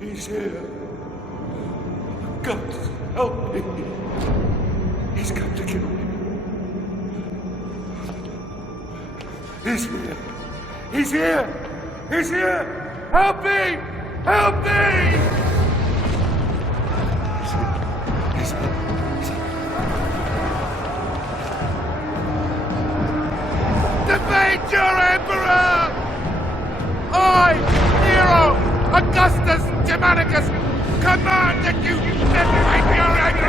He's here. God, help me. He's come to kill me. He's here. He's here. He's here. Help me! Help me! He's here. He's here. He's here. Defeat your emperor! I, Nero, Augustus Germanicus, command that you defeat your emperor!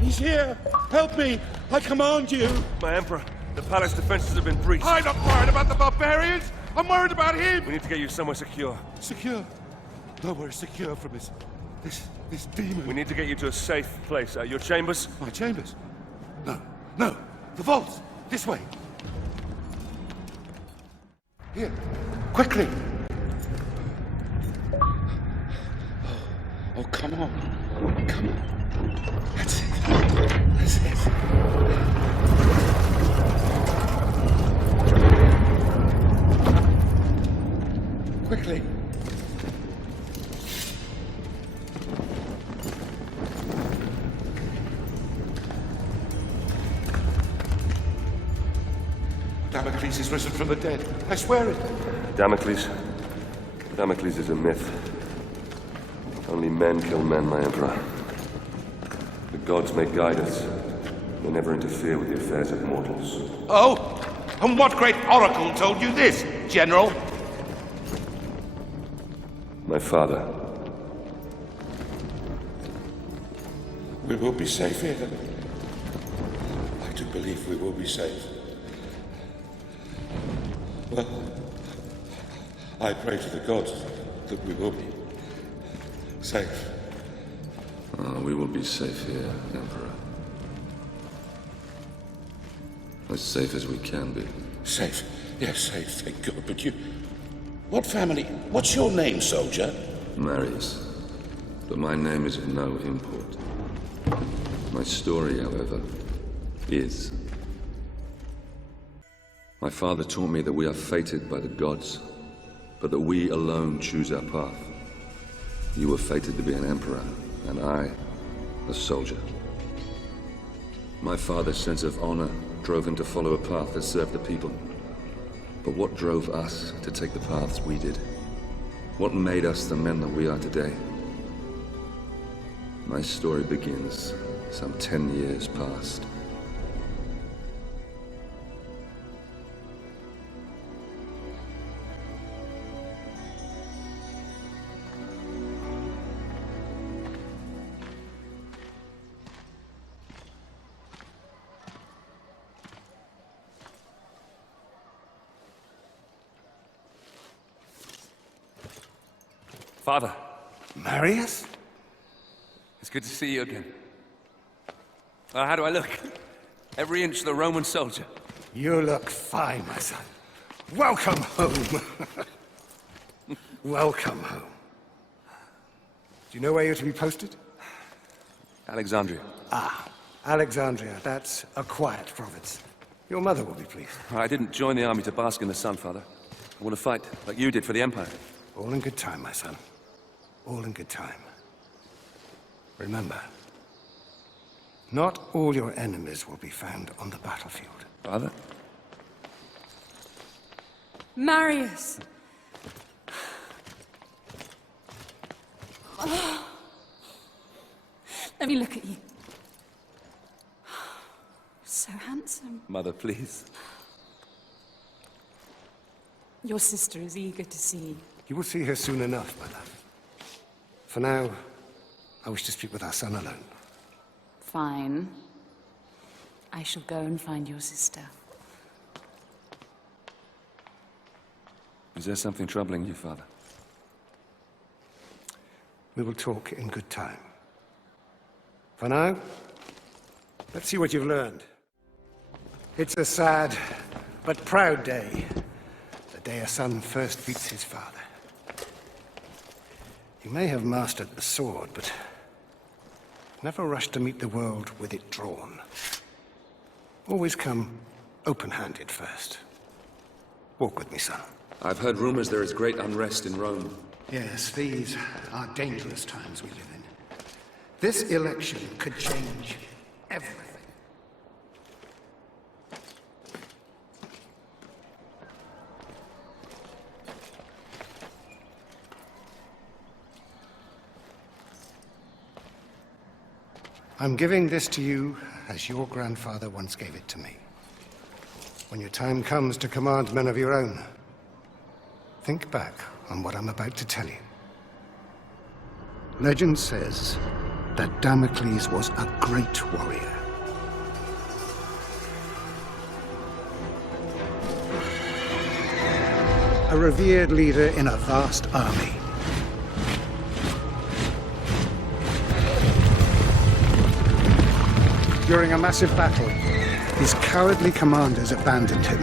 He's here! Help me! I command you! My Emperor, the palace defenses have been breached. I'm not worried about the barbarians! I'm worried about him! We need to get you somewhere secure. Secure? Nowhere secure from this demon. We need to get you to a safe place. Your chambers? My chambers? No. The vaults! This way! Here, quickly! Oh, come on. Come on. That's it. That's it. Quickly. Damocles is risen from the dead. I swear it. Damocles? Damocles is a myth. Only men kill men, my Emperor. The gods may guide us. They never interfere with the affairs of mortals. Oh? And what great oracle told you this, General? My father. We will be safe here. I do believe we will be safe. Well, I pray to the gods that we will be safe. We will be safe here, Emperor. As safe as we can be. Safe? Yes, safe, thank God. But you... What family? What's your name, soldier? Marius. But my name is of no import. My story, however, is. My father taught me that we are fated by the gods, but that we alone choose our path. You were fated to be an emperor, and I, a soldier. My father's sense of honor drove him to follow a path that served the people. But what drove us to take the paths we did? What made us the men that we are today? My story begins some 10 years past. Father. Marius? It's good to see you again. How do I look? Every inch the Roman soldier. You look fine, my son. Welcome home. Welcome home. Do you know where you're to be posted? Alexandria. Ah, Alexandria. That's a quiet province. Your mother will be pleased. I didn't join the army to bask in the sun, Father. I want to fight, like you did for the Empire. All in good time, my son. All in good time. Remember, not all your enemies will be found on the battlefield. Father? Marius! Oh. Let me look at you. So handsome. Mother, please. Your sister is eager to see you. You will see her soon enough, my love. For now, I wish to speak with our son alone. Fine. I shall go and find your sister. Is there something troubling you, Father? We will talk in good time. For now, let's see what you've learned. It's a sad but proud day. The day a son first meets his father. You may have mastered the sword, but never rush to meet the world with it drawn. Always come open-handed first. Walk with me, son. I've heard rumors there is great unrest in Rome. Yes, these are dangerous times we live in. This election could change everything. I'm giving this to you as your grandfather once gave it to me. When your time comes to command men of your own, think back on what I'm about to tell you. Legend says that Damocles was a great warrior. A revered leader in a vast army. During a massive battle, his cowardly commanders abandoned him.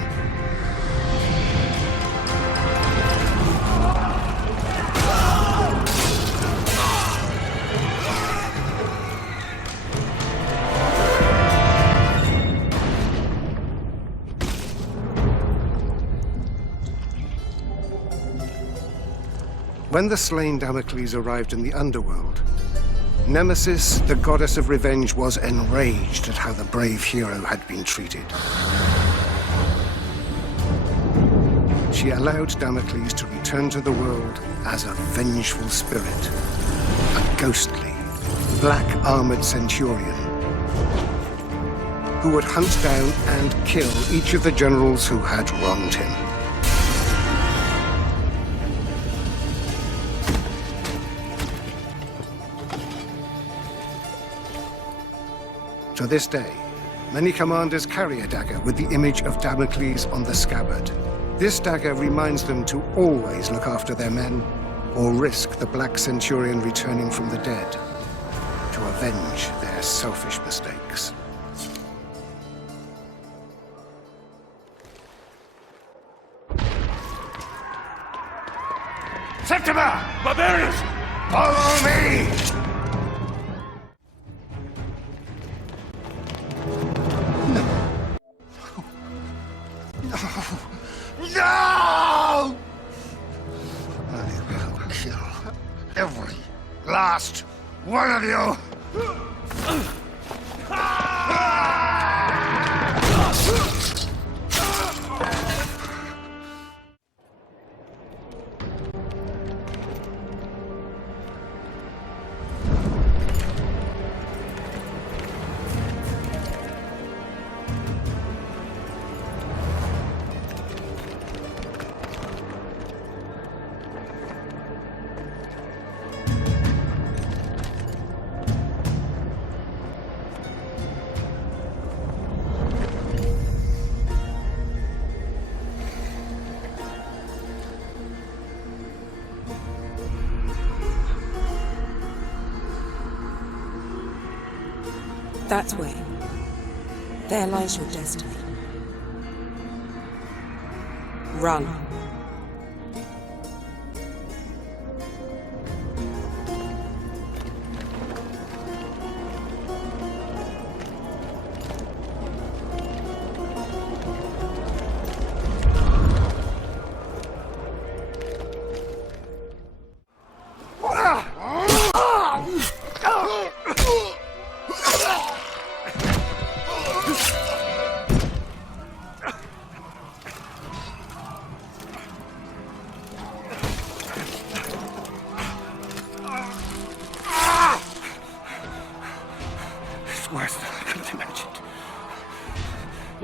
When the slain Damocles arrived in the underworld, Nemesis, the goddess of revenge, was enraged at how the brave hero had been treated. She allowed Damocles to return to the world as a vengeful spirit, a ghostly, black-armored centurion who would hunt down and kill each of the generals who had wronged him. To this day, many commanders carry a dagger with the image of Damocles on the scabbard. This dagger reminds them to always look after their men, or risk the Black Centurion returning from the dead to avenge their selfish mistakes. Septima! Barbarians! Follow me! No! I will kill every last one of you! That way. There lies your destiny. Run.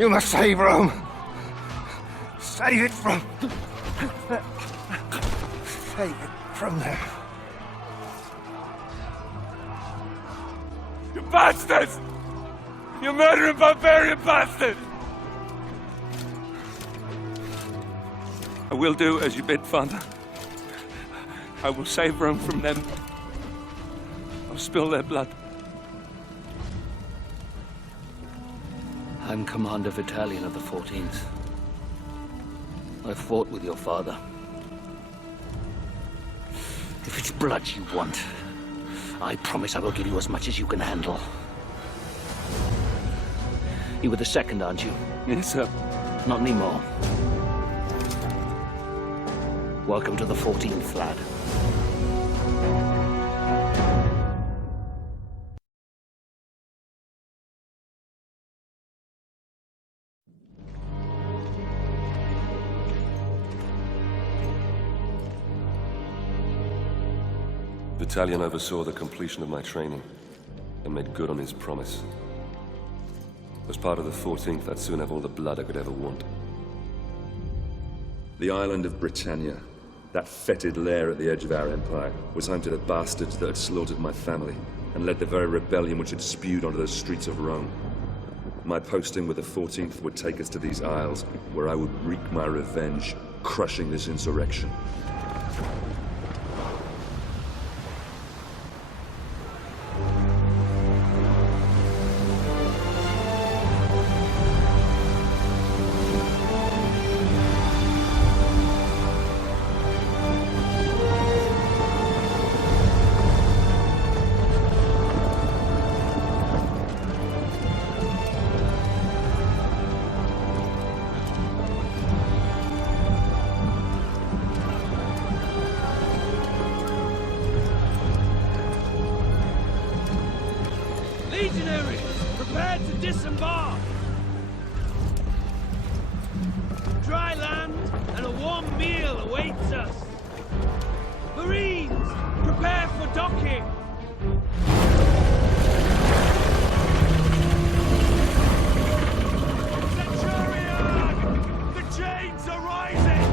You must save Rome. Save it from... Save it from them. You bastards! You murdering barbarian bastards! I will do as you bid, Father. I will save Rome from them. I'll spill their blood. I'm Commander Battalion of the 14th. I fought with your father. If it's blood you want, I promise I will give you as much as you can handle. You were the second, aren't you? Yes, sir. Not anymore. Welcome to the 14th, lad. Battalion oversaw the completion of my training and made good on his promise. As part of the 14th, I'd soon have all the blood I could ever want. The island of Britannia, that fetid lair at the edge of our empire, was home to the bastards that had slaughtered my family and led the very rebellion which had spewed onto the streets of Rome. My posting with the 14th would take us to these isles, where I would wreak my revenge, crushing this insurrection. Legionaries, prepare to disembark! Dry land and a warm meal awaits us. Marines, prepare for docking! Centurion! The chains are rising!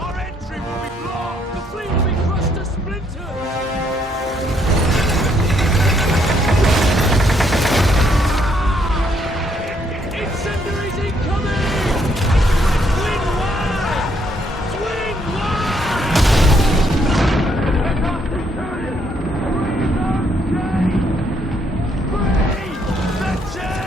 Our entry will be blocked! The fleet will be crushed to splinters! Incendiaries incoming! Swing wide! Swing wide! Head off the turret! Free the chain!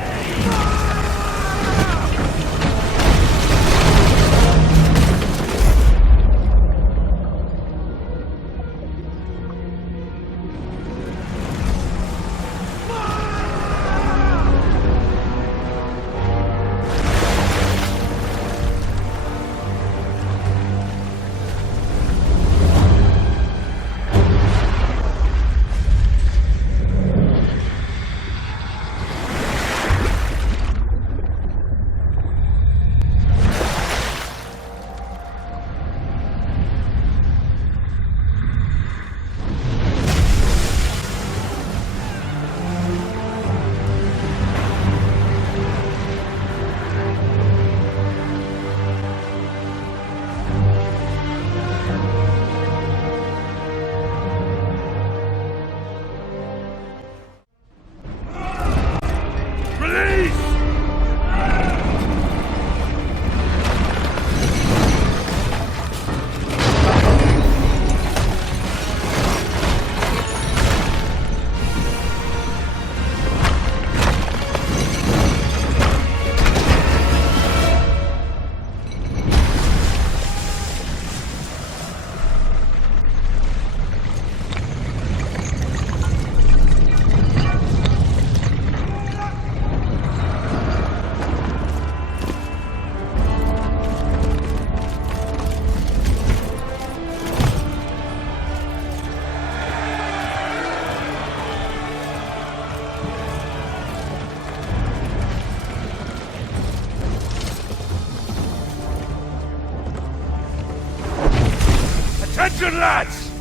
Attention, lads!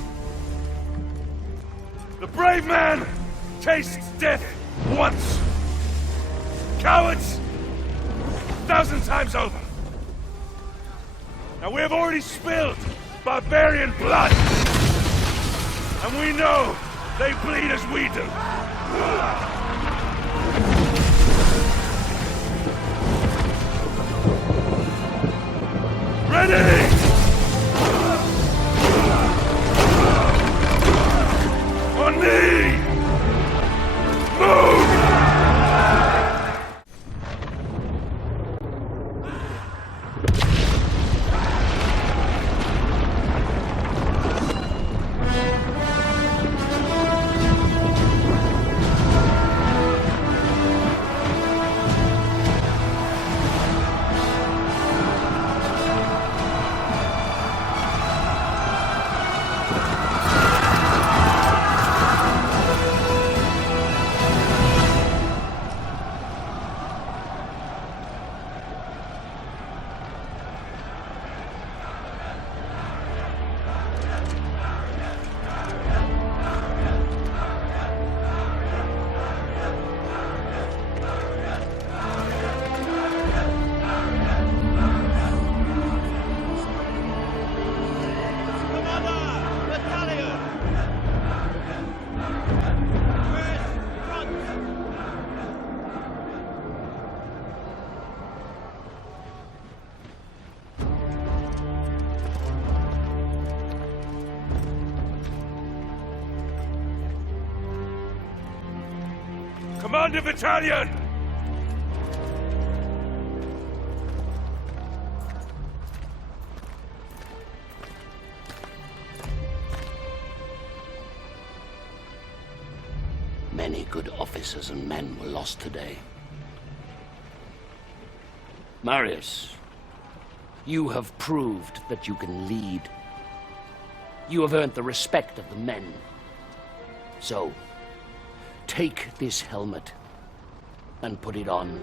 The brave man tastes death once. Cowards, 1,000 times over. Now we have already spilled barbarian blood. And we know they bleed as we do. Ready! On knee! Move! Commander Battalion! Many good officers and men were lost today. Marius, you have proved that you can lead. You have earned the respect of the men. So, take this helmet and put it on.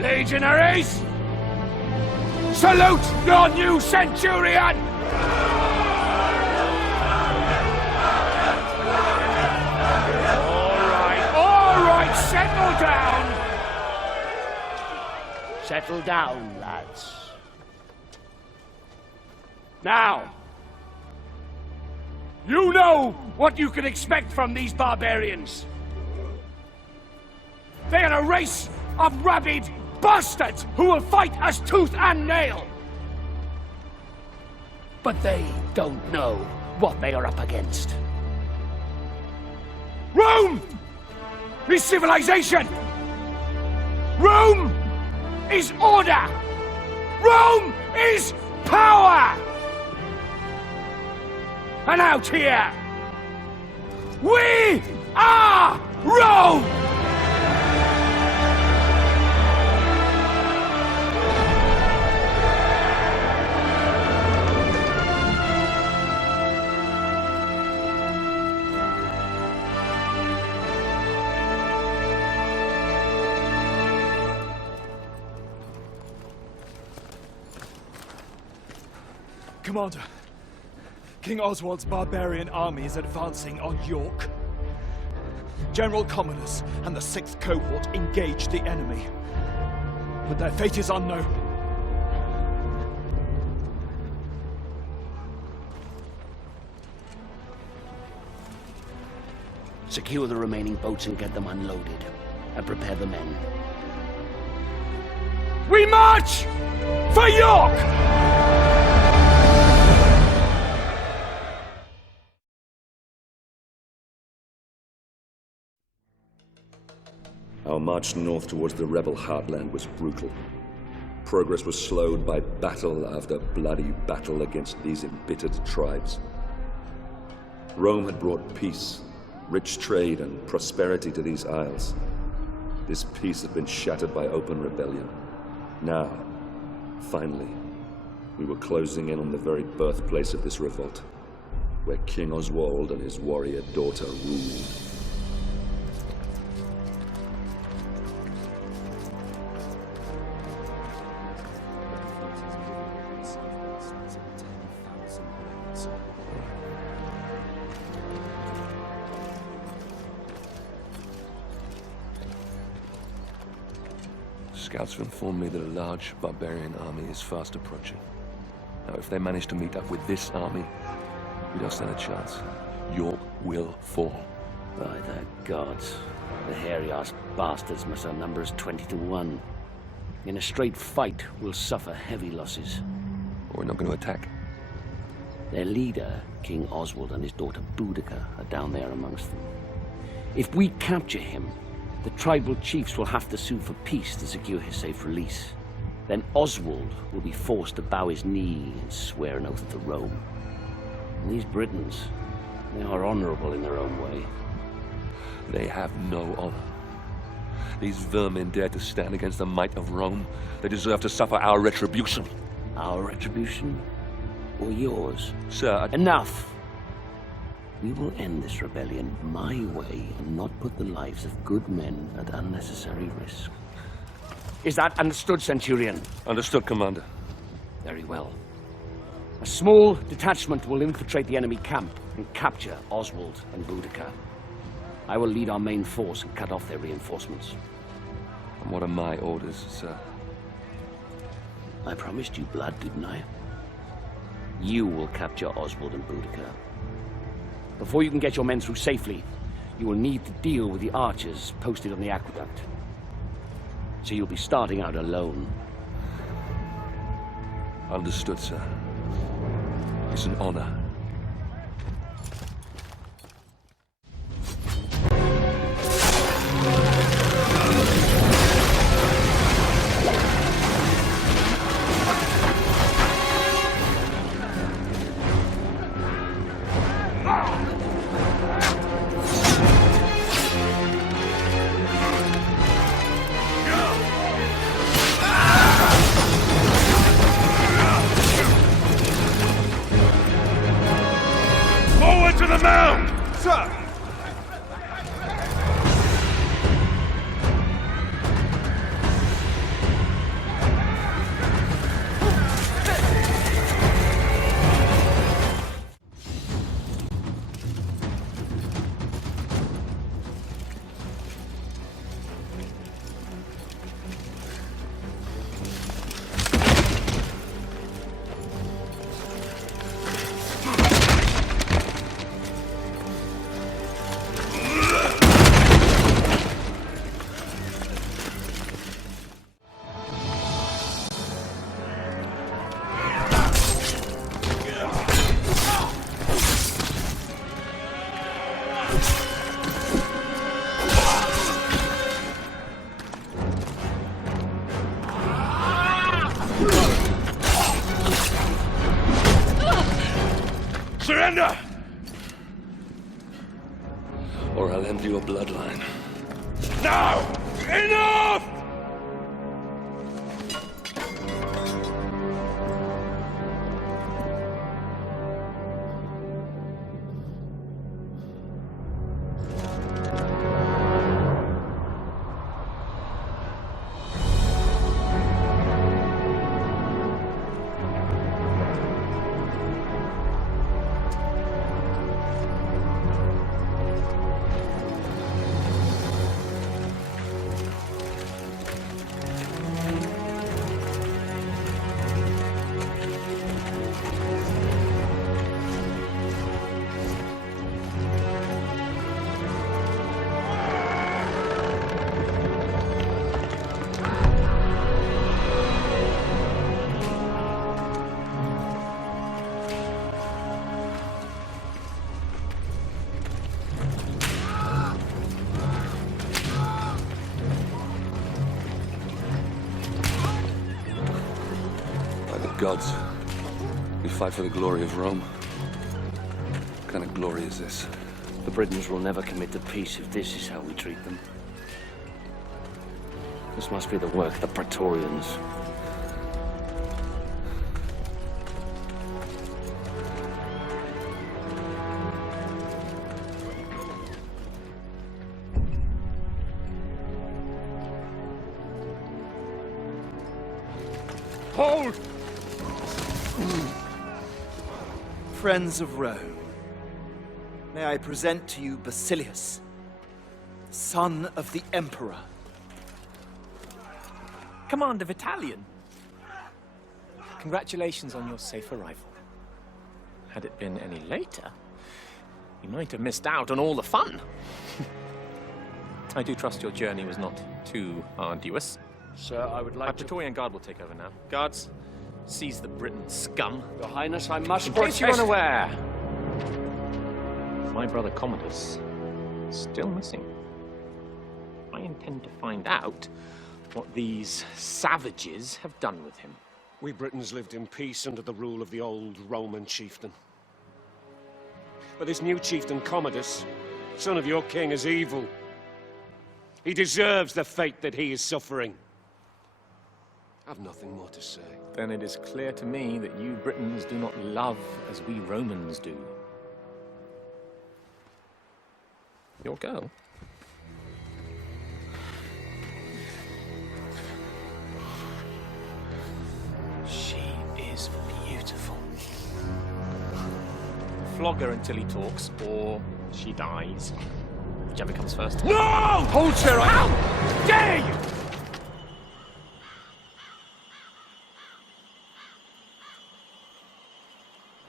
Legionaries! Salute your new centurion! All right, settle down! Settle down, lads. Now, You know what you can expect from these barbarians. They are a race of rabid bastards who will fight us tooth and nail. but they don't know what they are up against. Rome is civilization. Rome is order. Rome is power. And out here, we are Rome! Commander, King Oswald's barbarian army is advancing on York. General Commodus and the 6th Cohort engage the enemy, but their fate is unknown. Secure the remaining boats and get them unloaded, and prepare the men. We march for York! Our march north towards the rebel heartland was brutal. Progress was slowed by battle after bloody battle against these embittered tribes. Rome had brought peace, rich trade, and prosperity to these isles. This peace had been shattered by open rebellion. Now, finally, we were closing in on the very birthplace of this revolt, where King Oswald and his warrior daughter ruled. Scouts have informed me that a large barbarian army is fast approaching. Now, if they manage to meet up with this army, we don't stand a chance. York will fall. By the gods, the hairy-ass bastards must outnumber us 20 to 1. In a straight fight, we'll suffer heavy losses. We're not going to attack. Their leader, King Oswald, and his daughter Boudica are down there amongst them. If we capture him, the tribal chiefs will have to sue for peace to secure his safe release. Then Oswald will be forced to bow his knee and swear an oath to Rome. And these Britons, they are honorable in their own way. They have no honor. These vermin dare to stand against the might of Rome. They deserve to suffer our retribution. Our retribution? Or yours? Sir, Enough! We will end this rebellion my way and not put the lives of good men at unnecessary risk. Is that understood, Centurion? Understood, Commander. Very well. A small detachment will infiltrate the enemy camp and capture Oswald and Boudica. I will lead our main force and cut off their reinforcements. And what are my orders, sir? I promised you blood, didn't I? You will capture Oswald and Boudica. Before you can get your men through safely, you will need to deal with the archers posted on the aqueduct. So you'll be starting out alone. Understood, sir. It's an honor. Surrender! Or I'll end your bloodline. Now! Enough! Gods, we fight for the glory of Rome. What kind of glory is this? The Britons will never commit to peace if this is how we treat them. This must be the work of the Praetorians. Hold! Friends of Rome, may I present to you Basilius, son of the Emperor. Commander Battalion. Congratulations on your safe arrival. Had it been any later, you might have missed out on all the fun. I do trust your journey was not too arduous. Sir, I would My like to... Praetorian Guard will take over now. Guards, seize the Briton scum. Your Highness, I must In case you're protest... unaware, my brother Commodus is still missing. I intend to find out what these savages have done with him. We Britons lived in peace under the rule of the old Roman chieftain. But this new chieftain, Commodus, son of your king, is evil. He deserves the fate that he is suffering. I've nothing more to say. Then it is clear to me that you Britons do not love as we Romans do. Your girl? She is beautiful. Flog her until he talks, or she dies. Whichever comes first. No! Hold her! How dare you!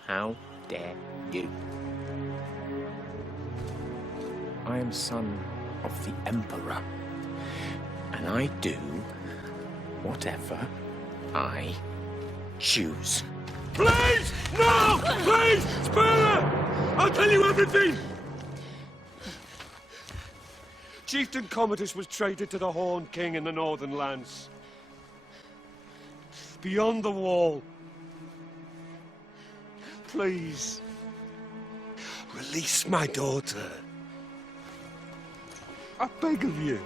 How dare you? I am son of the Emperor, and I do whatever I choose. Please! No! Please! Spare her! I'll tell you everything! Chieftain Commodus was traded to the Horned King in the Northern Lands. Beyond the wall. Please. Release my daughter. I beg of you.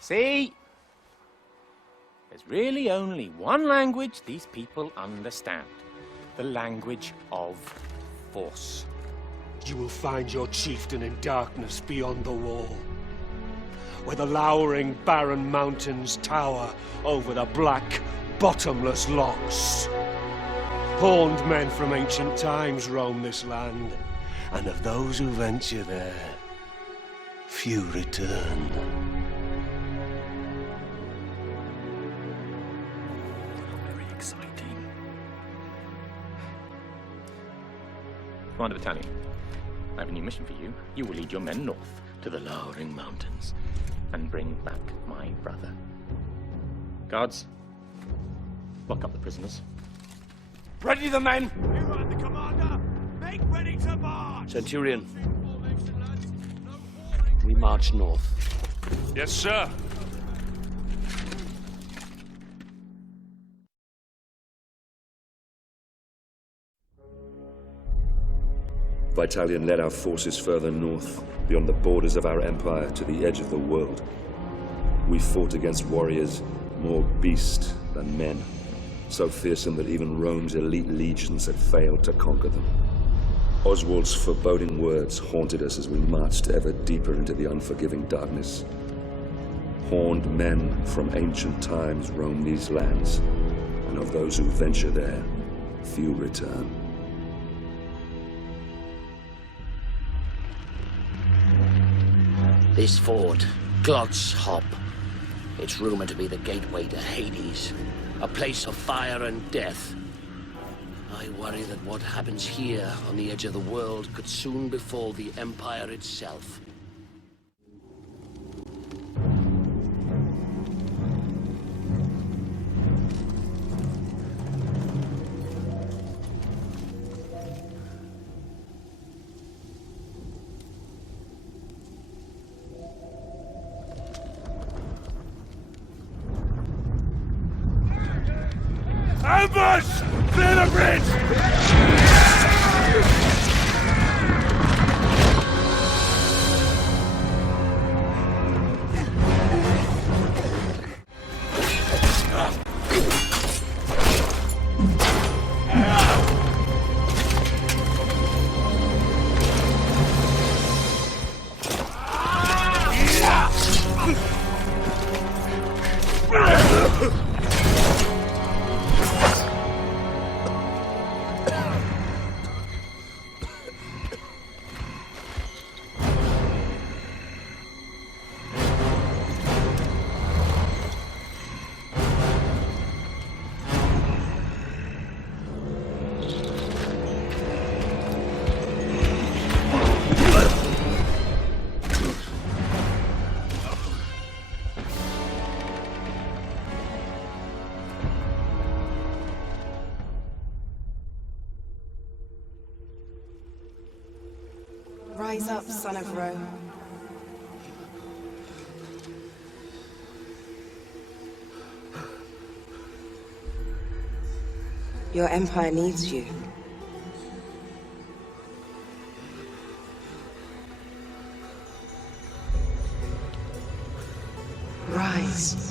See? There's really only one language these people understand. The language of force. You will find your chieftain in darkness beyond the wall, where the lowering barren mountains tower over the black, bottomless locks. Horned men from ancient times roam this land, and of those who venture there, few return. Very exciting. Commander Battalion, I have a new mission for you. You will lead your men north to the lowering mountains and bring back my brother. Guards, lock up the prisoners. Ready the men! You right, the commander! Make ready to march! Centurion, we march north. Yes, sir. Vitalian led our forces further north, beyond the borders of our empire to the edge of the world. We fought against warriors more beast than men, so fearsome that even Rome's elite legions had failed to conquer them. Oswald's foreboding words haunted us as we marched ever deeper into the unforgiving darkness. Horned men from ancient times roam these lands, and of those who venture there, few return. This fort, Glot's Hop. It's rumored to be the gateway to Hades, a place of fire and death. I worry that what happens here on the edge of the world could soon befall the Empire itself. Ambush! Clear the bridge! Rise up, son of Rome. Your empire needs you. Rise.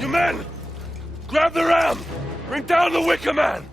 You men! Grab the ram! Bring down the Wicker Man!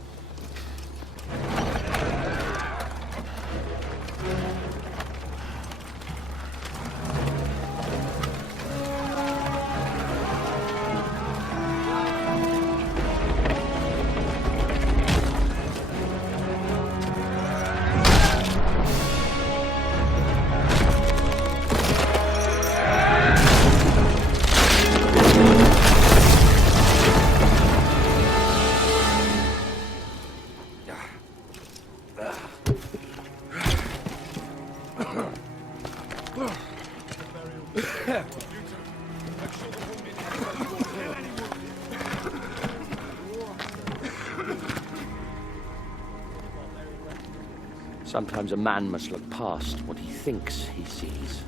Sometimes a man must look past what he thinks he sees.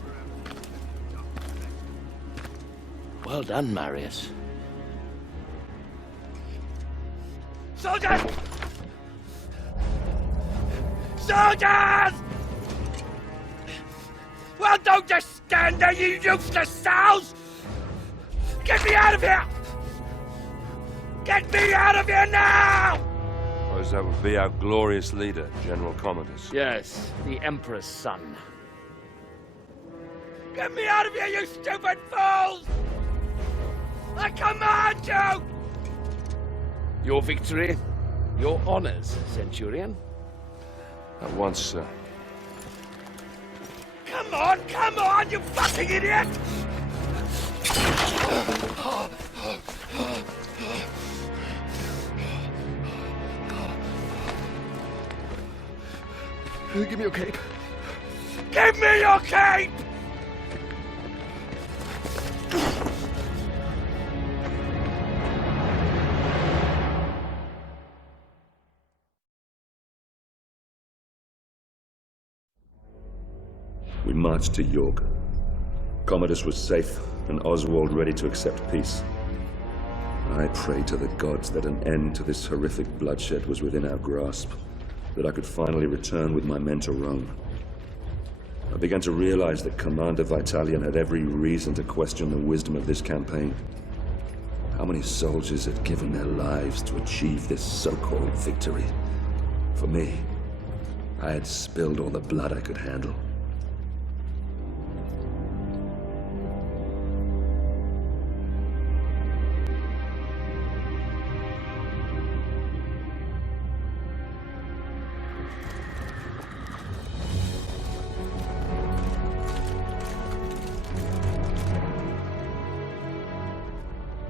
Well done, Marius. Soldiers! Soldiers! Well, don't just stand there, you useless sows! Get me out of here! Get me out of here now! Suppose that would be our glorious leader, General Commodus. Yes, the Emperor's son. Get me out of here, you stupid fools! I command you! Your victory, your honors, Centurion. At once, sir. Come on, you fucking idiot! Give me your cape. Give me your cape! We marched to York. Commodus was safe, and Oswald ready to accept peace. I prayed to the gods that an end to this horrific bloodshed was within our grasp, that I could finally return with my men to Rome. I began to realize that Commander Vitalian had every reason to question the wisdom of this campaign. How many soldiers had given their lives to achieve this so-called victory? For me, I had spilled all the blood I could handle.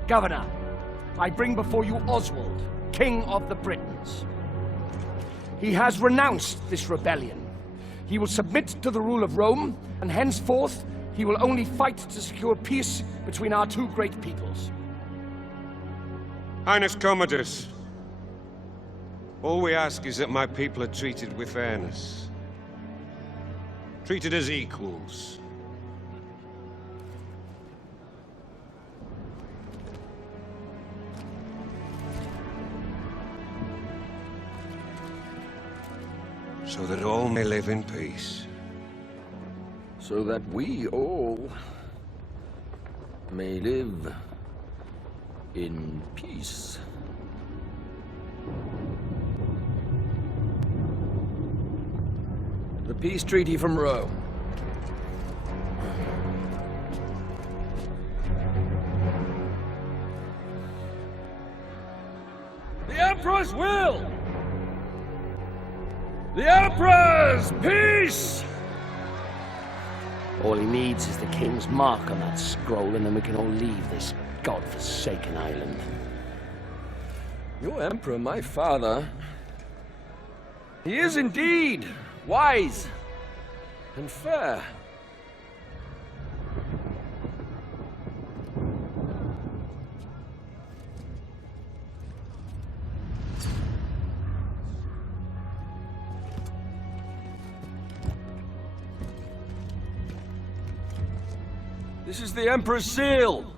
Governor, I bring before you Oswald, King of the Britons. He has renounced this rebellion. He will submit to the rule of Rome, and henceforth he will only fight to secure peace between our two great peoples. Highness Commodus, all we ask is that my people are treated with fairness. Treated as equals. So that all may live in peace. So that we all may live in peace. The peace treaty from Rome. The Emperor's will! The Emperor's peace! All he needs is the King's mark on that scroll, and then we can all leave this godforsaken island. Your Emperor, my father, he is indeed wise and fair. This is the Emperor's seal.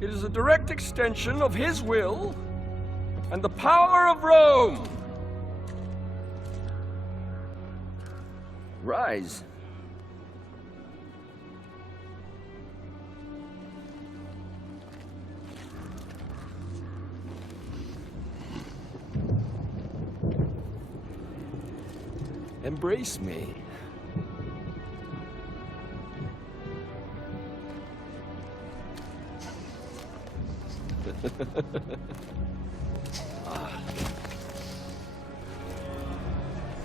It is a direct extension of his will and the power of Rome. Ryse. Embrace me.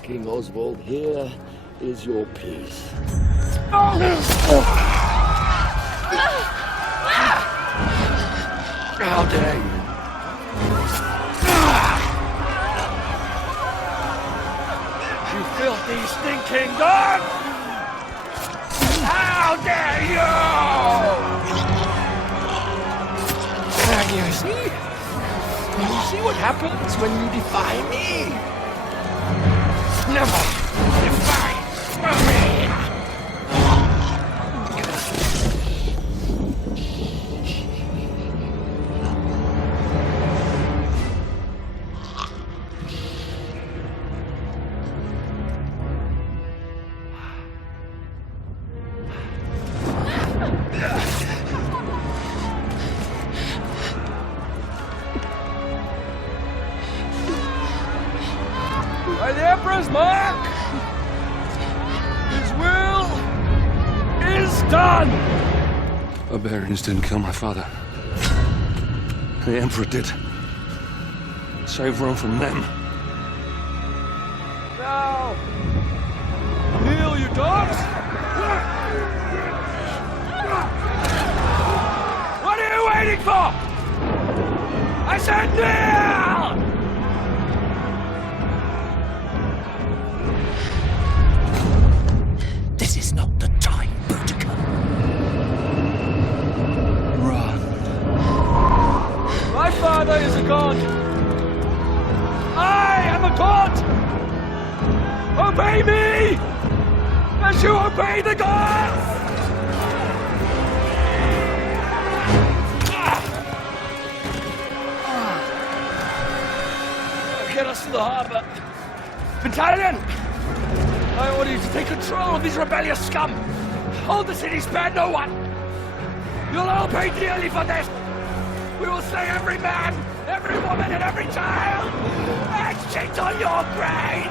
King Oswald, here is your peace. How dare you? You filthy, stinking dog! How dare you! You see what happens when you defy me? Never defy me! By the Emperor's mark, his will is done! Barbarians didn't kill my father. The Emperor did. Save Rome from them. Now, kneel, you dogs! What are you waiting for? I said kneel! This is not the time, Boudica. Run. My father is a god. I am a god. Obey me, as you obey the gods. Get us to the harbor. Battalion! I order you to take control of these rebellious scum! Hold the city, spare no one! You'll all pay dearly for this! We will slay every man, every woman, and every child! And shit on your grave!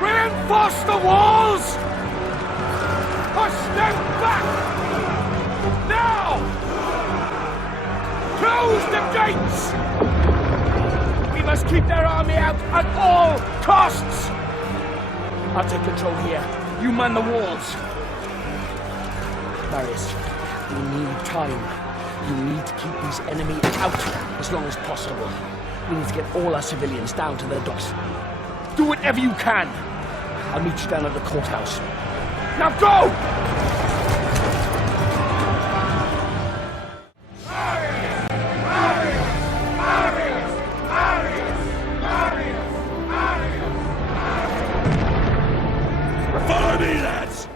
Reinforce the walls! Push them back! Now! Close the gates! We must keep their army out at all costs! I'll take control here. You man the walls. Marius, you need time. You need to keep these enemy out as long as possible. We need to get all our civilians down to their docks. Do whatever you can. I'll meet you down at the courthouse. Now go! Follow me, lads!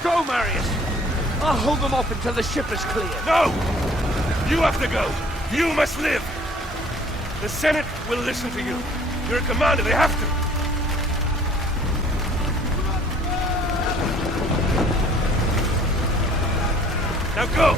Go, Marius! I'll hold them off until the ship is clear. No! You have to go! You must live! The Senate will listen to you. You're a commander, they have to! Now go!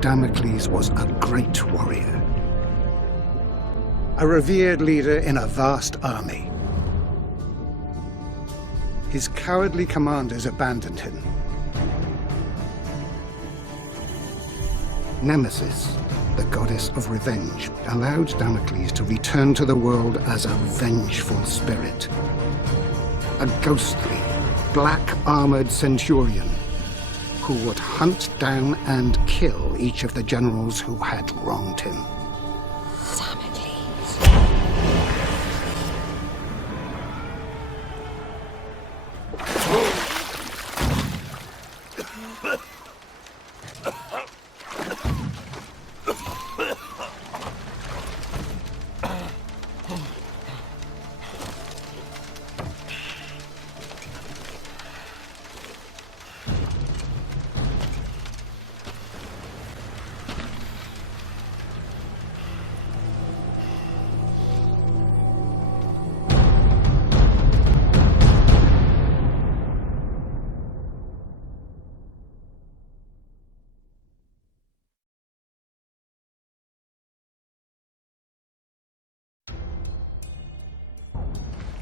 Damocles was a great warrior, a revered leader in a vast army. His cowardly commanders abandoned him. Nemesis, the goddess of revenge, allowed Damocles to return to the world as a vengeful spirit. A ghostly, black-armored centurion who would hunt down and kill each of the generals who had wronged him.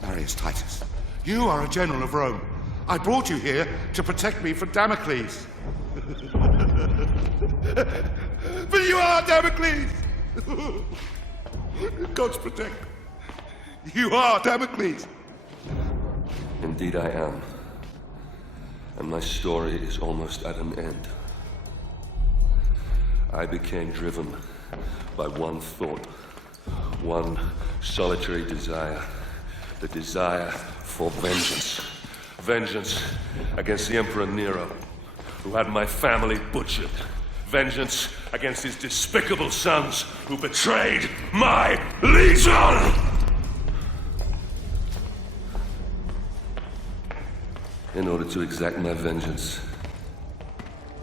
Marius Titus, you are a general of Rome. I brought you here to protect me from Damocles. But you are Damocles! Gods protect me. You are Damocles! Indeed I am. And my story is almost at an end. I became driven by one thought, one solitary desire. The desire for vengeance. Vengeance against the Emperor Nero, who had my family butchered. Vengeance against his despicable sons, who betrayed my legion! In order to exact my vengeance,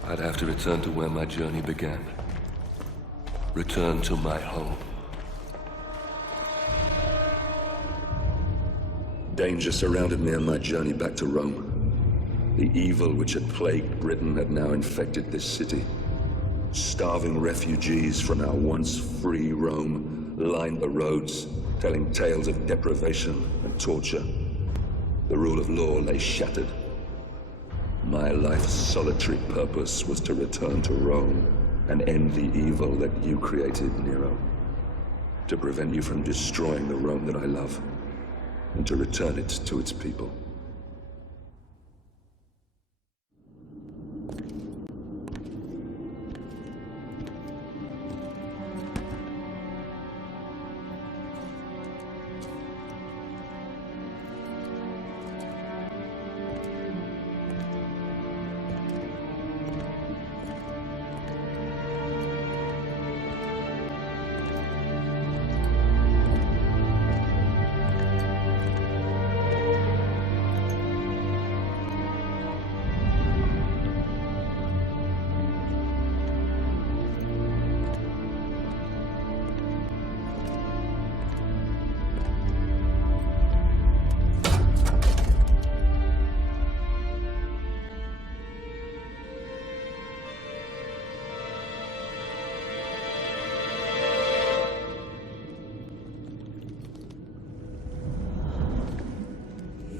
I'd have to return to where my journey began. Return to my home. Danger surrounded me on my journey back to Rome. The evil which had plagued Britain had now infected this city. Starving refugees from our once free Rome lined the roads, telling tales of deprivation and torture. The rule of law lay shattered. My life's solitary purpose was to return to Rome and end the evil that you created, Nero. To prevent you from destroying the Rome that I love, and to return it to its people.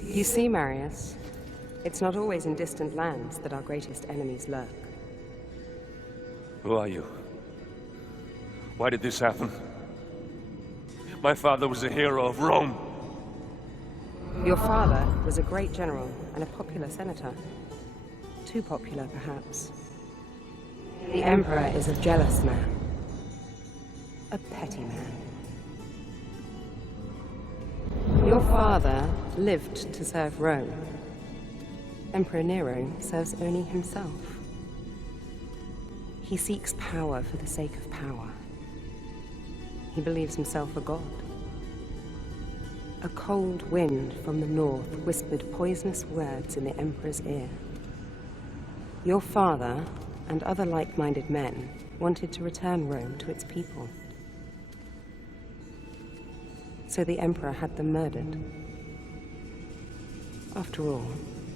You see, Marius, it's not always in distant lands that our greatest enemies lurk. Who are you? Why did this happen? My father was a hero of Rome. Your father was a great general and a popular senator. Too popular, perhaps. The Emperor is a jealous man. A petty man. Your father lived to serve Rome. Emperor Nero serves only himself. He seeks power for the sake of power. He believes himself a god. A cold wind from the north whispered poisonous words in the Emperor's ear. Your father and other like-minded men wanted to return Rome to its people. So the Emperor had them murdered. After all,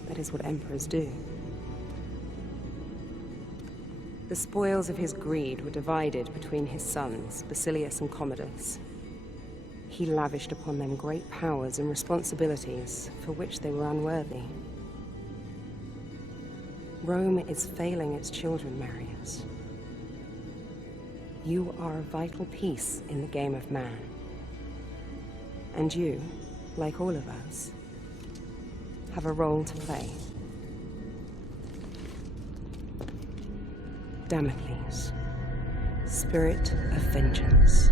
that is what emperors do. The spoils of his greed were divided between his sons, Basilius and Commodus. He lavished upon them great powers and responsibilities for which they were unworthy. Rome is failing its children, Marius. You are a vital piece in the game of man. And you, like all of us, have a role to play. Damocles, spirit of vengeance.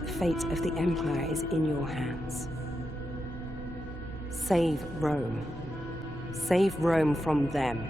The fate of the Empire is in your hands. Save Rome. Save Rome from them.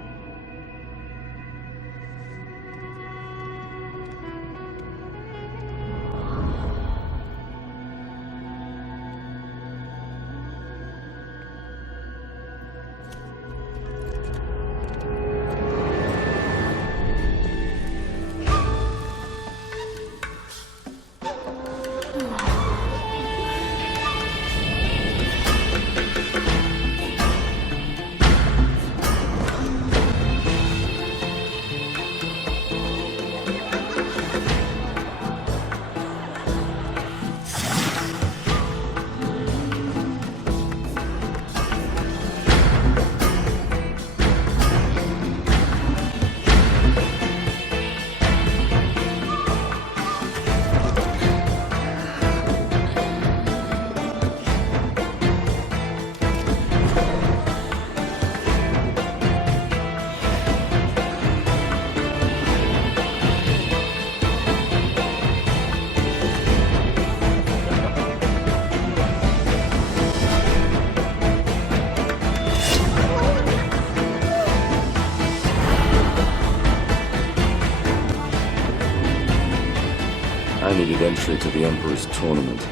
I needed entry to the Emperor's tournament.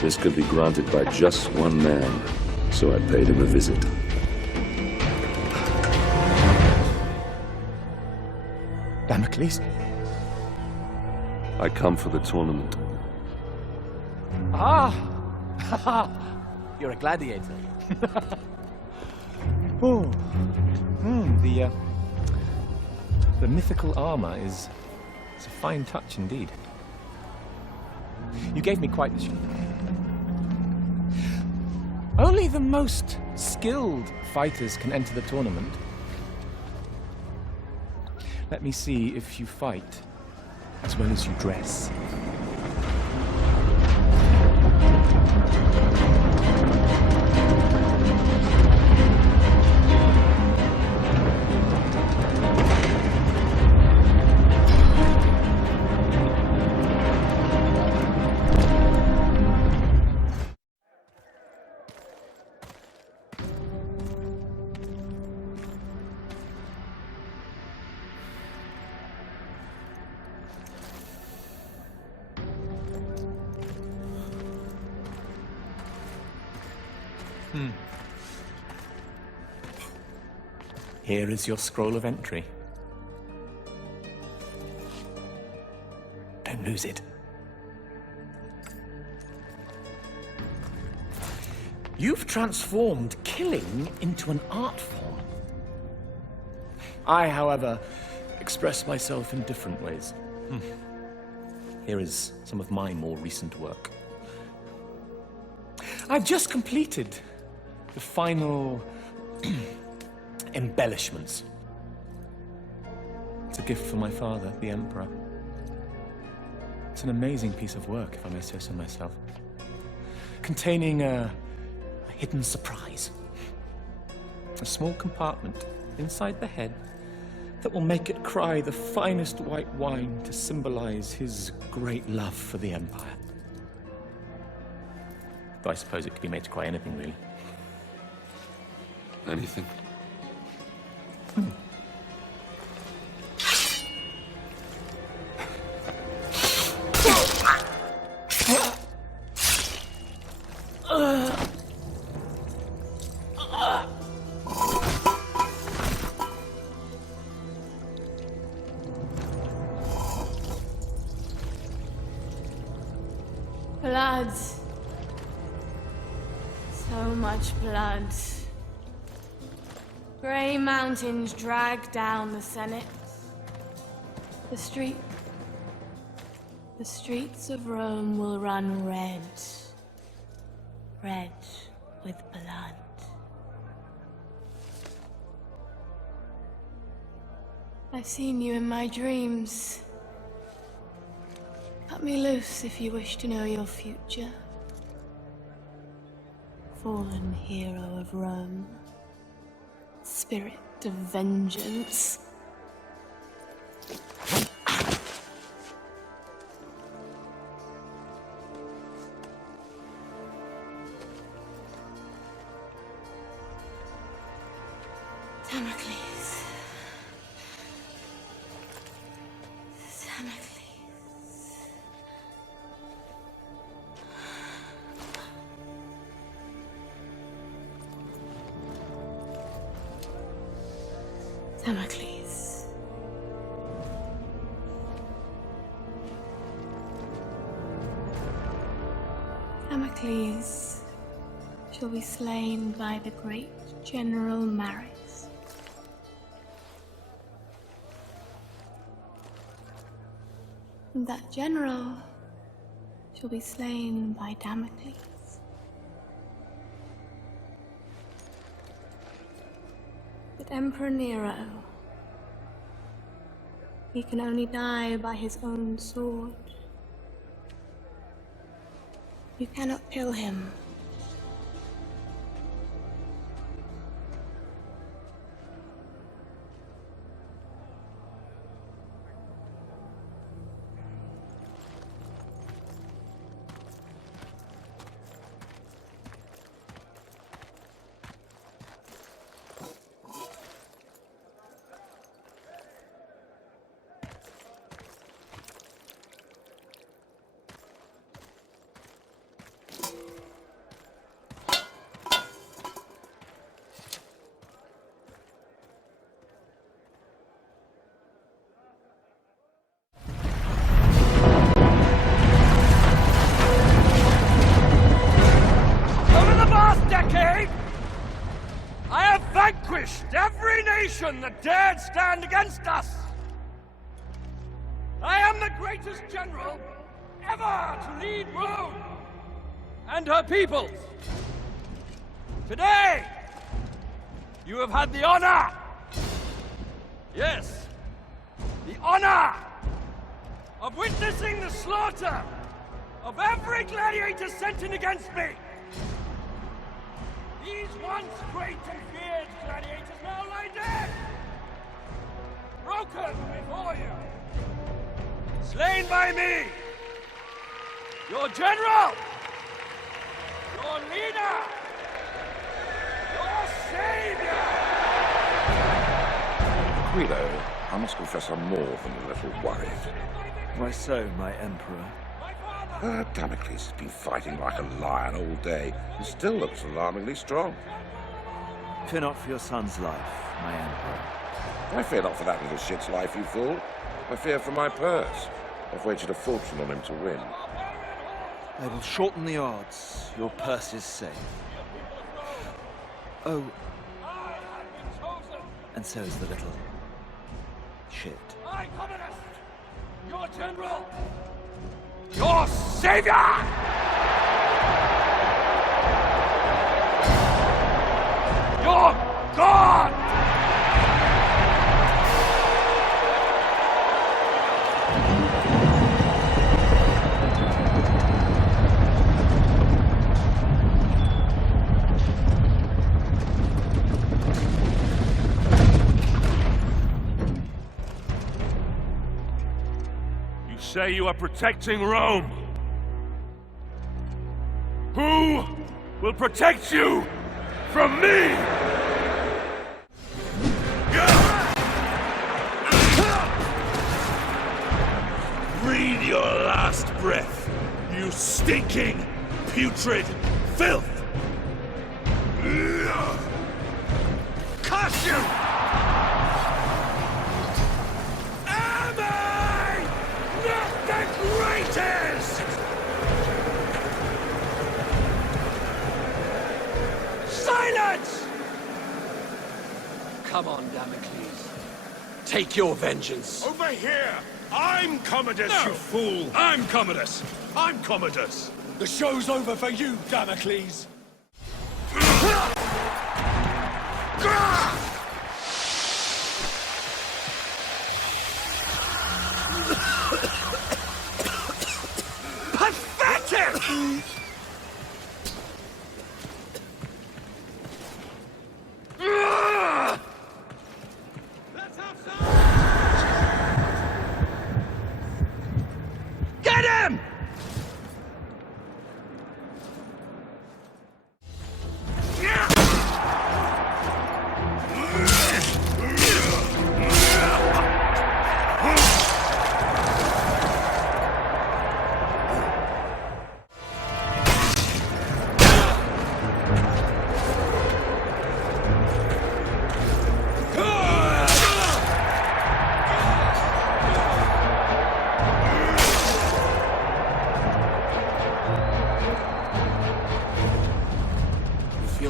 This could be granted by just one man, so I paid him a visit. Damocles? I come for the tournament. Ah! You're a gladiator. Oh. The mythical armor is a fine touch indeed. You gave me quite the show. Only the most skilled fighters can enter the tournament. Let me see if you fight as well as you dress. Here is your scroll of entry. Don't lose it. You've transformed killing into an art form. I, however, express myself in different ways. Here is some of my more recent work. I've just completed the final embellishments. It's a gift from my father, the Emperor. It's an amazing piece of work, if I may say so myself. Containing a hidden surprise. A small compartment inside the head that will make it cry the finest white wine to symbolize his great love for the Empire. Though I suppose it could be made to cry anything, really. Anything? Blood. So much blood. Grey mountains drag down the Senate. The streets of Rome will run red. Red with blood. I've seen you in my dreams. Cut me loose if you wish to know your future. Fallen hero of Rome. Spirit of vengeance. Damocles. Damocles. Damocles. Damocles shall be slain by the great General Marius. And that general shall be slain by Damocles. But Emperor Nero, he can only die by his own sword. You cannot kill him. I have vanquished every nation that dared stand against us! greatest general ever to lead Rome and her peoples. Today, you have had the honor, yes, the honor of witnessing the slaughter of every gladiator sent in against me. These once great and feared gladiators now lie dead, broken before you, slain by me, your general, your leader, your savior! Guido, I must confess I'm more than a little worried. Why so, my emperor? Damocles has been fighting like a lion all day and still looks alarmingly strong. Fear not for your son's life, my emperor. I fear not for that little shit's life, you fool. I fear for my purse. I've wagered a fortune on him to win. I will shorten the odds. Your purse is safe. Oh. And so is the little shit. I, Commodus, your general, your savior! Your God! Say you are protecting Rome. Who will protect you from me? Breathe your last breath, you stinking, putrid filth! Curse you! Greatest! Silence! Come on, Damocles. Take your vengeance. Over here! I'm Commodus, you fool! I'm Commodus! I'm Commodus! The show's over for you, Damocles! Pathetic! Let's have some! Get him!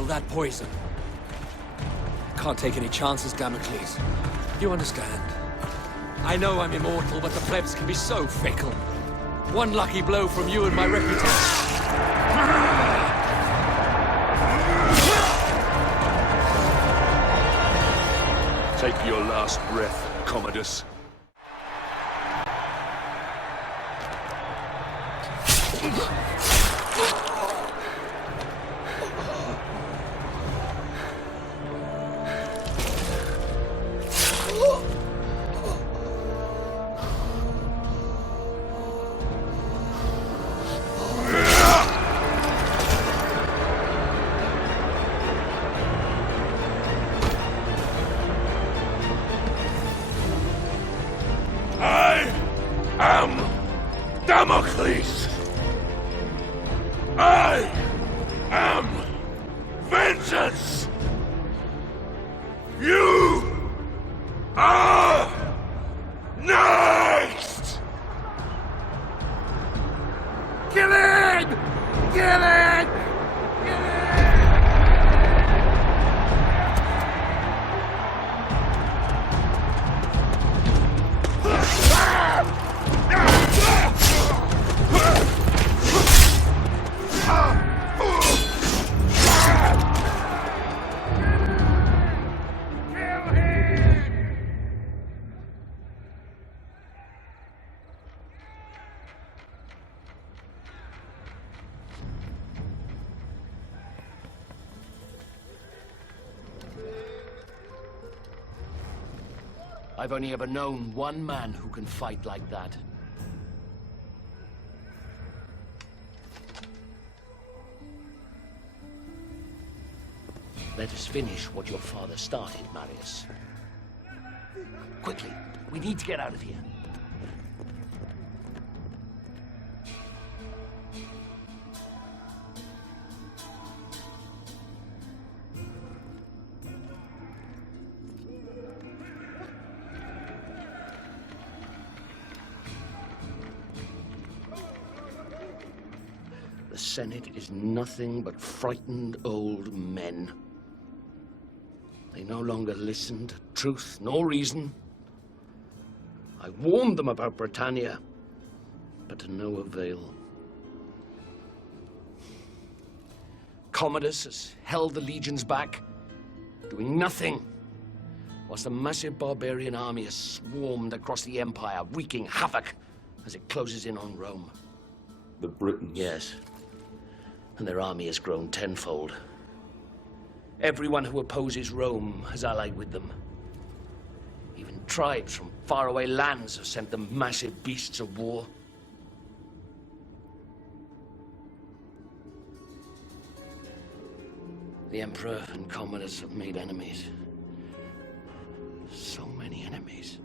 That poison. Can't take any chances, Damocles. You understand? I know I'm immortal, but the plebs can be so fickle. One lucky blow from you and my reputation. Take your last breath, Commodus. Damocles! I am vengeance! You are next! Kill him! Kill him! Kill him! I've only ever known one man who can fight like that. Let us finish what your father started, Marius. Quickly, we need to get out of here. The Senate is nothing but frightened old men. They no longer listen to truth nor reason. I warned them about Britannia, but to no avail. Commodus has held the legions back, doing nothing, whilst a massive barbarian army has swarmed across the Empire, wreaking havoc as it closes in on Rome. The Britons? Yes. And their army has grown tenfold. Everyone who opposes Rome has allied with them. Even tribes from faraway lands have sent them massive beasts of war. The Emperor and Commodus have made enemies. So many enemies.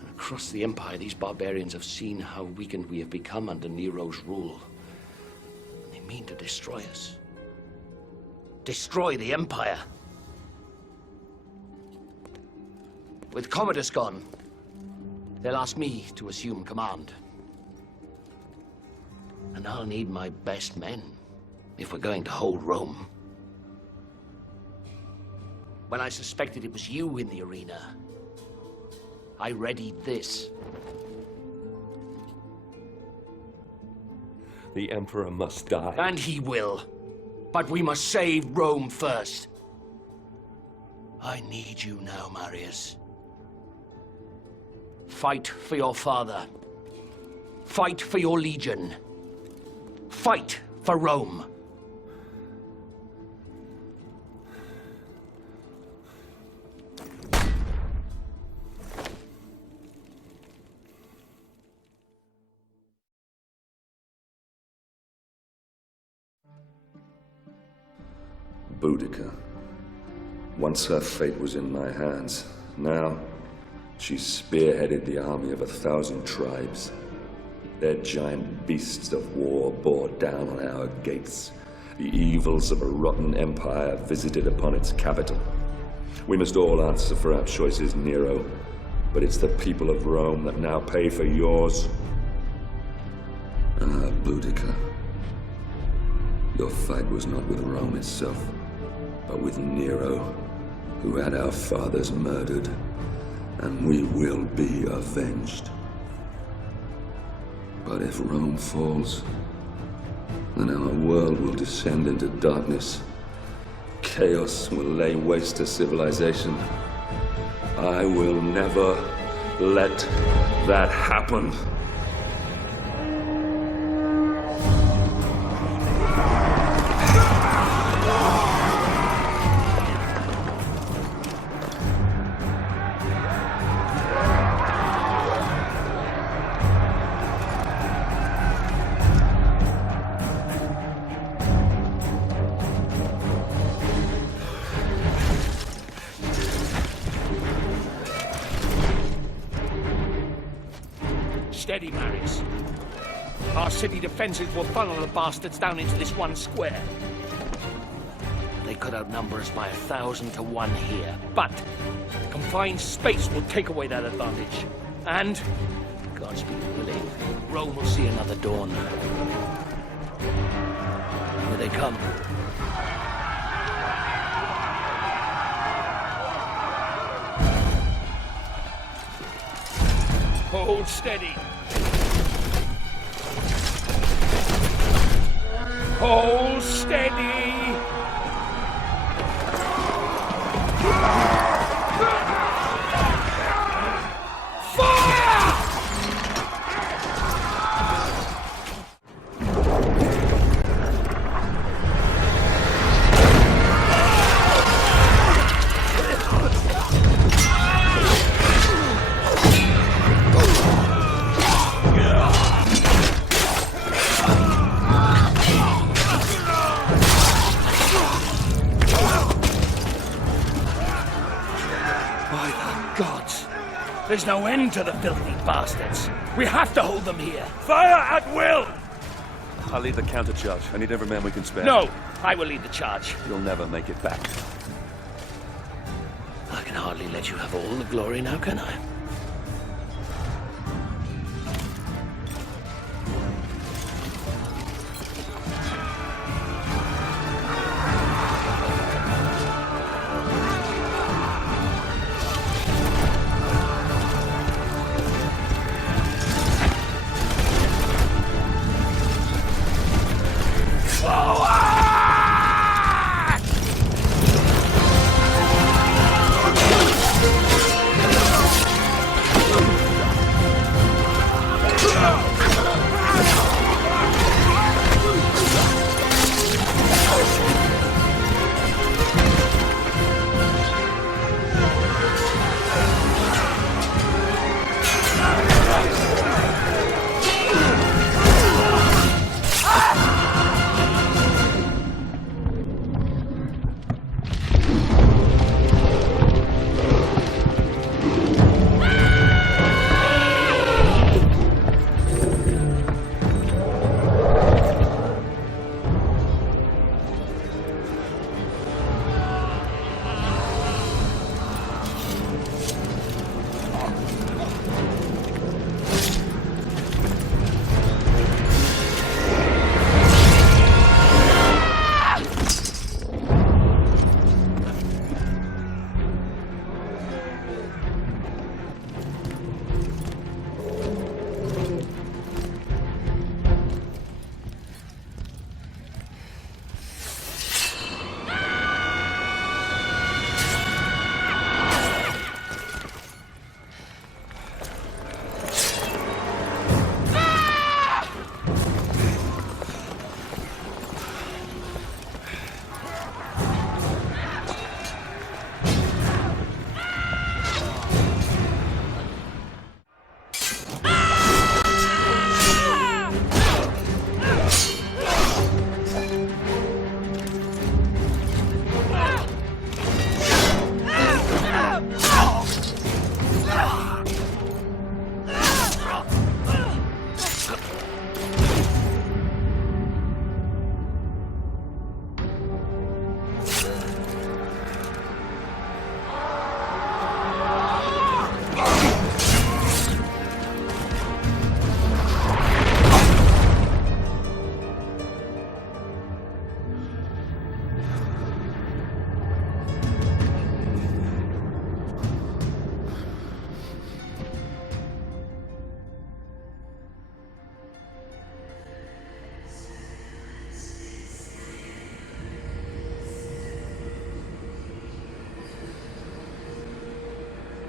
And across the Empire, these barbarians have seen how weakened we have become under Nero's rule. And they mean to destroy us. Destroy the Empire. With Commodus gone, they'll ask me to assume command. And I'll need my best men if we're going to hold Rome. When I suspected it was you in the arena, I readied this. The Emperor must die. And he will. But we must save Rome first. I need you now, Marius. Fight for your father. Fight for your legion. Fight for Rome. Boudica. Once her fate was in my hands. Now, she spearheaded the army of 1,000 tribes. Their giant beasts of war bore down on our gates. The evils of a rotten empire visited upon its capital. We must all answer for our choices, Nero. But it's the people of Rome that now pay for yours. Ah, Boudica. Your fight was not with Rome itself, but with Nero, who had our fathers murdered, and we will be avenged. But if Rome falls, then our world will descend into darkness. Chaos will lay waste to civilization. I will never let that happen. Steady, Marius. Our city defenses will funnel the bastards down into this one square. They could outnumber us by 1,000 to 1 here, but the confined space will take away that advantage. And, God's be willing, Rome will see another dawn. Here they come. Hold steady. Hold steady! There's no end to the filthy bastards. We have to hold them here. Fire at will! I'll lead the counter-charge. I need every man we can spare. No, I will lead the charge. You'll never make it back. I can hardly let you have all the glory now, can I?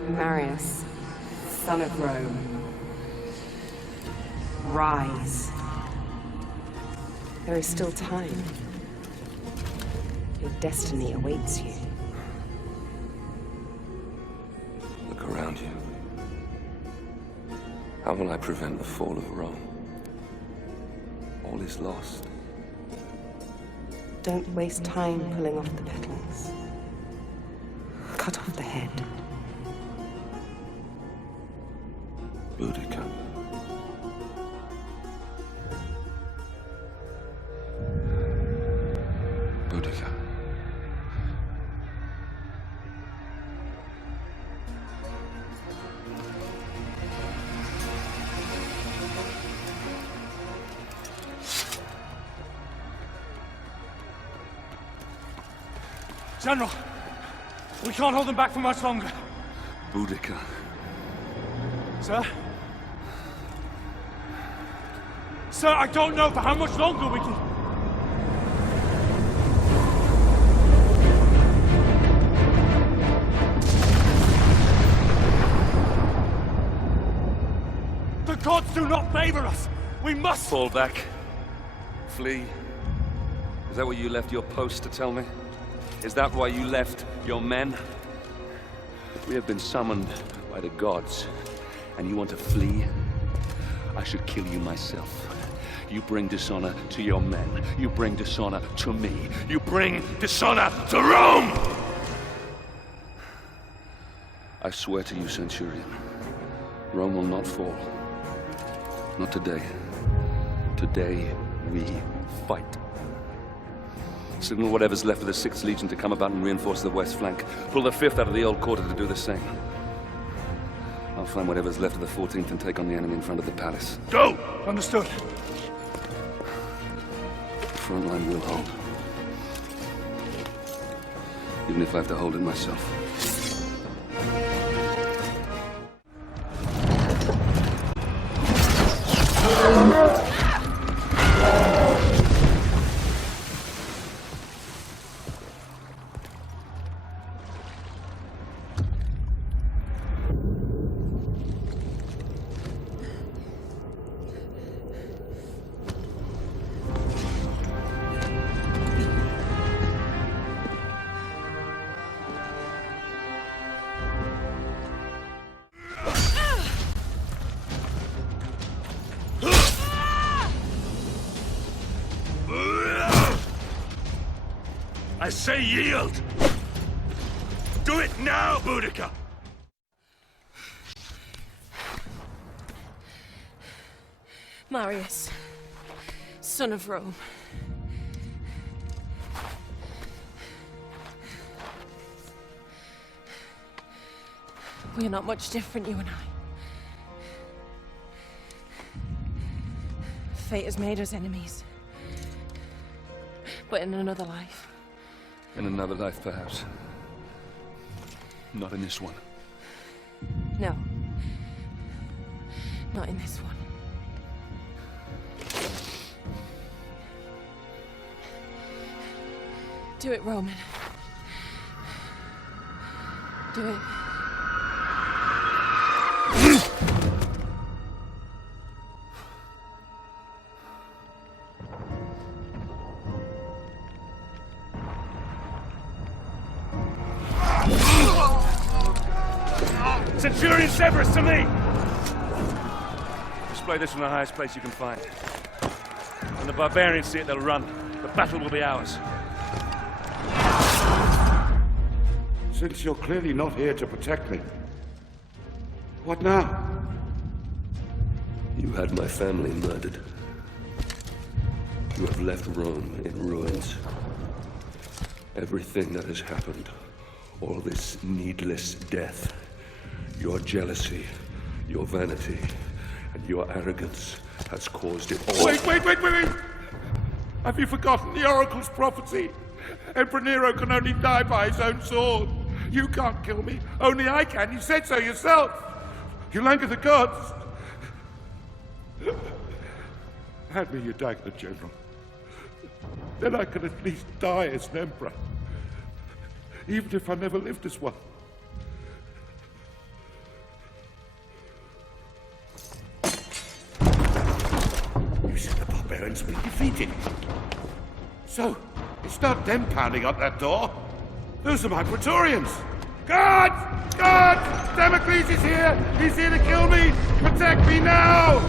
Marius, son of Rome, rise. There is still time. Your destiny awaits you. Look around you. How will I prevent the fall of Rome? All is lost. Don't waste time pulling off the petals. Cut off the head. Boudica. Boudica. General, we can't hold them back for much longer. Boudica. Sir? Sir, I don't know for how much longer we can... The gods do not favor us! We must... Fall back. Flee. Is that what you left your post to tell me? Is that why you left your men? If we have been summoned by the gods, and you want to flee, I should kill you myself. You bring dishonor to your men. You bring dishonor to me. You bring dishonor to Rome! I swear to you, centurion, Rome will not fall. Not today. Today, we fight. Signal whatever's left of the 6th Legion to come about and reinforce the west flank. Pull the 5th out of the old quarter to do the same. I'll find whatever's left of the 14th and take on the enemy in front of the palace. Go! Understood. The front line will hold. Even if I have to hold it myself. I say yield! Do it now, Boudica! Marius, son of Rome. We are not much different, you and I. Fate has made us enemies. But in another life. In another life, perhaps. Not in this one. No. Not in this one. Do it, Roman. Do it. Centurion Severus, to me! Display this from the highest place you can find. When the barbarians see it, they'll run. The battle will be ours. Since you're clearly not here to protect me, what now? You had my family murdered. You have left Rome in ruins. Everything that has happened, all this needless death, your jealousy, your vanity, and your arrogance has caused it all. Wait! Have you forgotten the Oracle's prophecy? Emperor Nero can only die by his own sword. You can't kill me. Only I can. You said so yourself. You anger the gods. Hand me your dagger, General. Then I can at least die as an emperor. Even if I never lived as one. You said the barbarians will be defeated. So, it's not them pounding on that door. Those are my Praetorians. Guards! Guards! Damocles is here! He's here to kill me! Protect me now!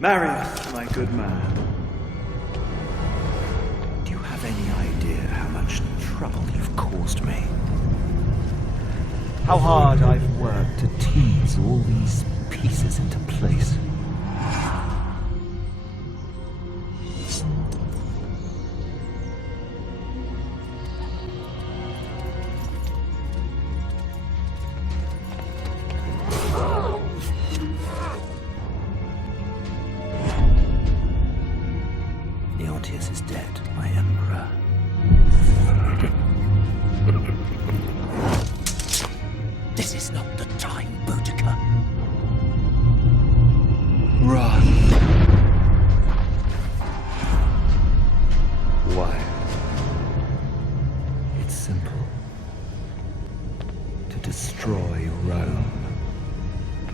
Marius, my good man. Do you have any idea how much trouble you've caused me? How hard I've worked to tease all these pieces into place. Is dead, my emperor. This is not the time, Boudica. Run. Why? It's simple. To destroy Rome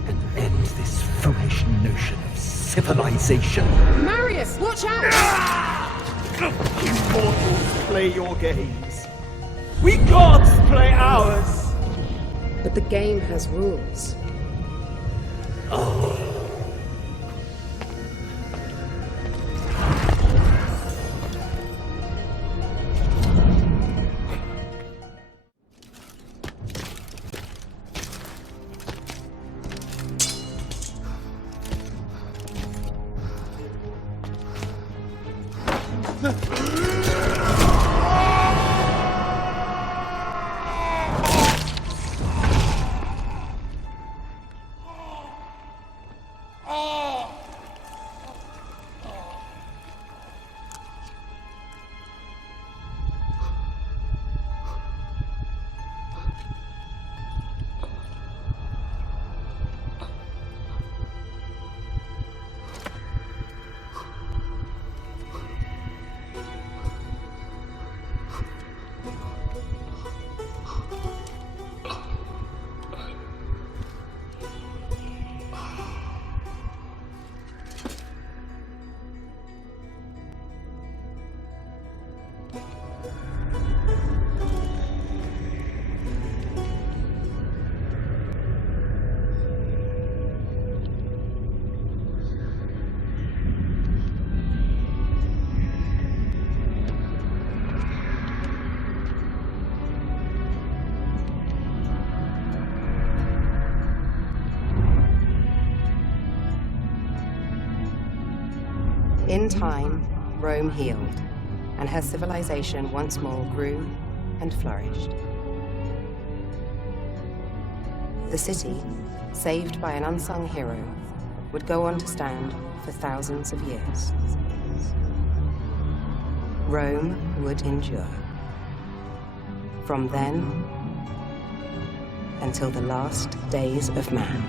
and end this foolish notion of civilization. Marius, watch out! You mortals play your games. We gods play ours. But the game has rules. In time, Rome healed, and her civilization once more grew and flourished. The city, saved by an unsung hero, would go on to stand for thousands of years. Rome would endure. From then until the last days of man.